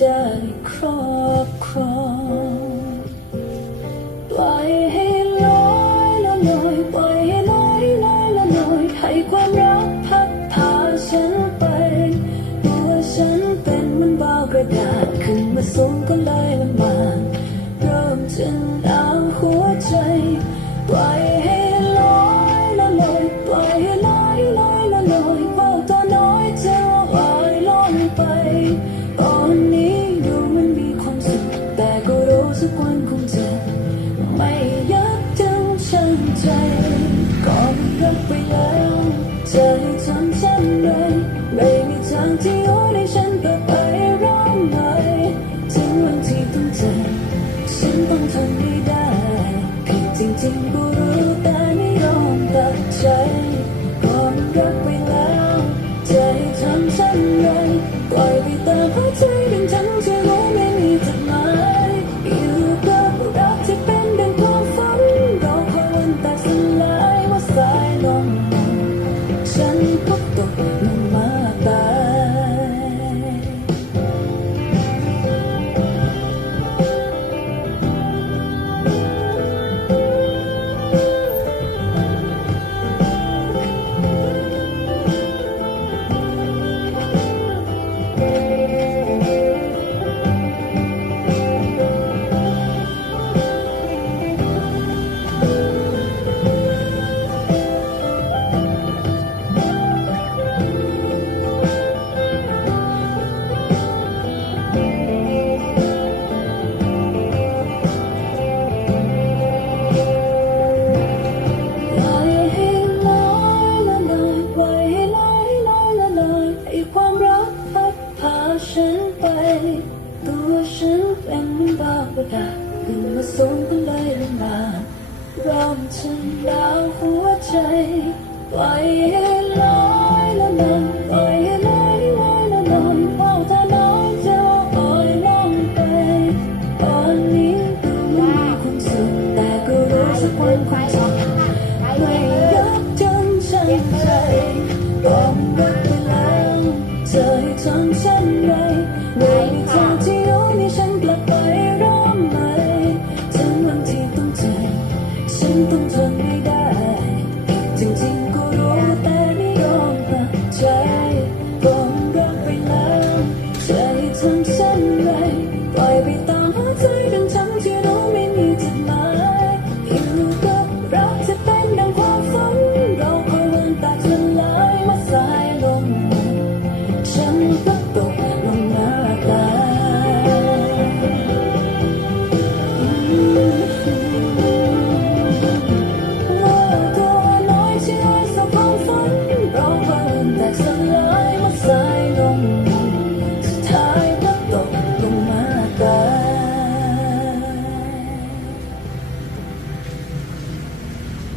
ได้ครอบครองปล่อยให้ลอยละลอยปล่อยให้ลอยลอยละลอยให้ความรักพัดพาฉันไปตัวฉันเป็นเหมันเบากระดาษขึ้นมาสูงก็เลย ก่อนรักไปแล้วจะให้ทนฉันเลยไม่มีทางที่โอ้ให้ฉันกลับไปร้องไหมถึงวันที่ต้องเจอฉันต้องทนให้ได้ผิดจริงๆก็รู้แต่ไม่ยอมตัดใจ ไป ตัวฉันเป็นเหมือนบาประดาขึ้นมาสูงก็เลยลงมาร้อมฉันดาวหัวใจปล่อยให้ล